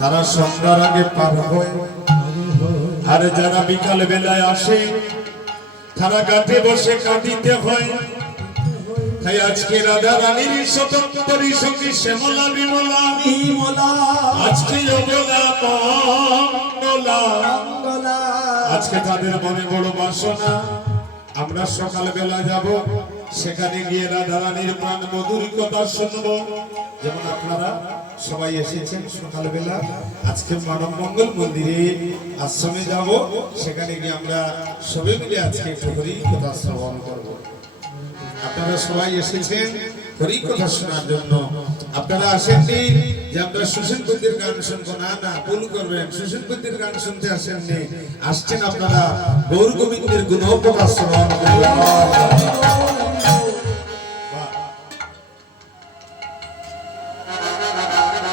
তারা সন্ধ্যার আগে পার হয়, আর যারা বিকাল বেলায় আসে তারা ঘাটে বসে কাটিতে হয়। তাই আজকে রাধা রানীর স্বতন্ত্রী সঙ্গী শ্যামলা বিমলা আজকে অবলা মঙ্গলা, আজকে তাদের মনে বড় বাসনা আমরা সকাল বেলা যাব, সেখানে গিয়ে রাধা রানীর প্রাণ মধুর কথা শুনবো। যেমন আপনারা সবাই এসেছেন সকালবেলা, আজকে মানব মঙ্গল মন্দিরে আশ্রমে যাব, সেখানে গিয়ে আমরা সবাই মিলে আজকে হরি কথা শ্রবণ করবো। আপনারা সবাই এসেছেন হরি কথা শোনার জন্য, আপনারা আসেননি যে আমরা সুশীলপন্থীর গান শুনবো, না না ভুল করবেন, সুশীলপন্থীর গান শুনতে আসেননি, আসছেন আপনারা গৌর গোবিন্দের গুণকথা শ্রবণ করবেন।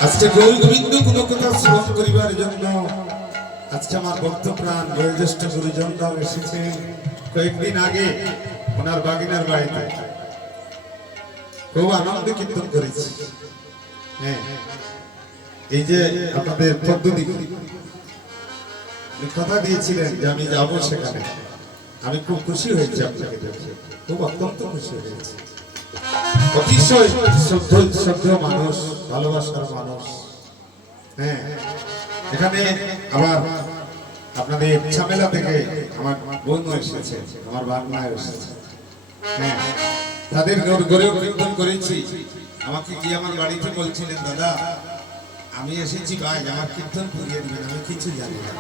আজকে গৌর গোবিন্দ গুণকথা শ্রবণ করিবার জন্য আজকে আমার ভক্ত প্রাণ বয়োজ্যেষ্ঠ গুরুজনরাও এসেছে। কয়েকদিন আগে ওনার বাগিনার বাড়িতে খুব আনন্দ কীর্তন করেছি। হ্যাঁ, এই যে আপনাদের পদ্ধতি কথা দিয়েছিলেন যে আমি যাব সেখানে, আমি খুব খুশি হয়েছি, আপনাকে দেখে খুব অত্যন্ত খুশি হয়েছি। অতিশয় শ্রদ্ধেয় মানুষ, ভালোবাসার মানুষ। হ্যাঁ, এখানে আবার আপনাদের ঝামেলা থেকে আমার বোনও এসেছে, আমার বাগমা এসেছে। হ্যাঁ, তাদের গড়েও কীর্তন করেছি। আমাকে গিয়ে আমার বাড়িতে বলছিলেন, দাদা আমি এসেছি ভাই, আমার কীর্তন করিয়ে দিবেন, আমি কিছু জানি না।